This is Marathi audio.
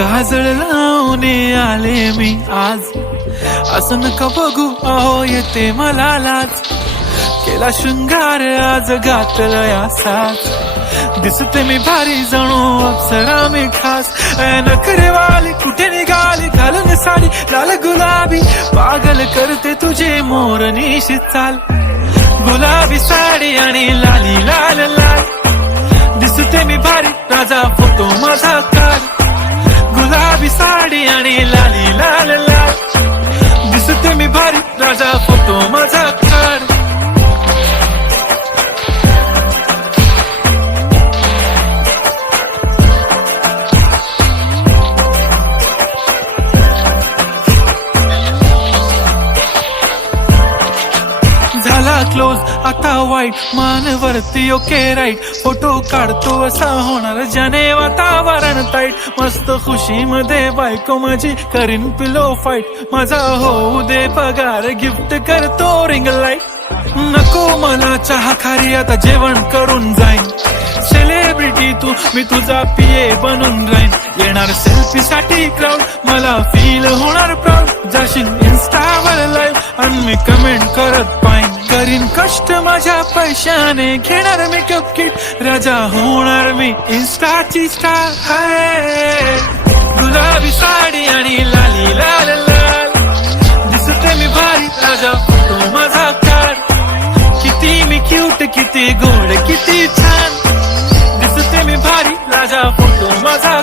काजळ लावून आले मी आज, असं नका बघू अहो येते मला लाज. केला शृंगार आज घातला साज, दिसते मी भारी जणू अप्सरा मी खास. नखरेवाली कुठे निघाली घालून साडी लाल गुलाबी, पागल करते तुझे मोरनीशी चाल. गुलाबी साडी आणि लाली लाल लाल, दिसते मी भारी राजा फोटो माझा काढ. गुलाबी साडी आणि लाली लाल लाल, दिसते मी भारी राजा फोटो माझा काढ. झाला क्लोज आता वाईट, मानवरती ओके राईट. फोटो काढतो असा होणार ज्याने वातावरण ताईट. मस्त खुशी मध्ये बायको माझी करीन पिलो फाईट. माझा होऊ दे पगार गिफ्ट करतो रिंग लाईट. नको मला चहा खारी आता जेवण करून जाईन. सेलिब्रिटी तू मी तुझा पिये बनून राहीन. येणार सेल्फी साठी क्राऊड मला फील होणार प्राऊड. जाशील इन्स्टावर लाईव्ह आणि मी कमेंट करत पाईन. करीन कष्ट माझ्या पैशाने घेणार मेकअप किट. राजा होणार मी इन्स्टाची स्टार. गुलाबी साडी आणि लाली लाल लाल, दिसते मी भारी राजा फोटो माझा काढ. किती मी क्यूट किती गोड किती छान, दिसते मी भारी राजा फोटो माझा.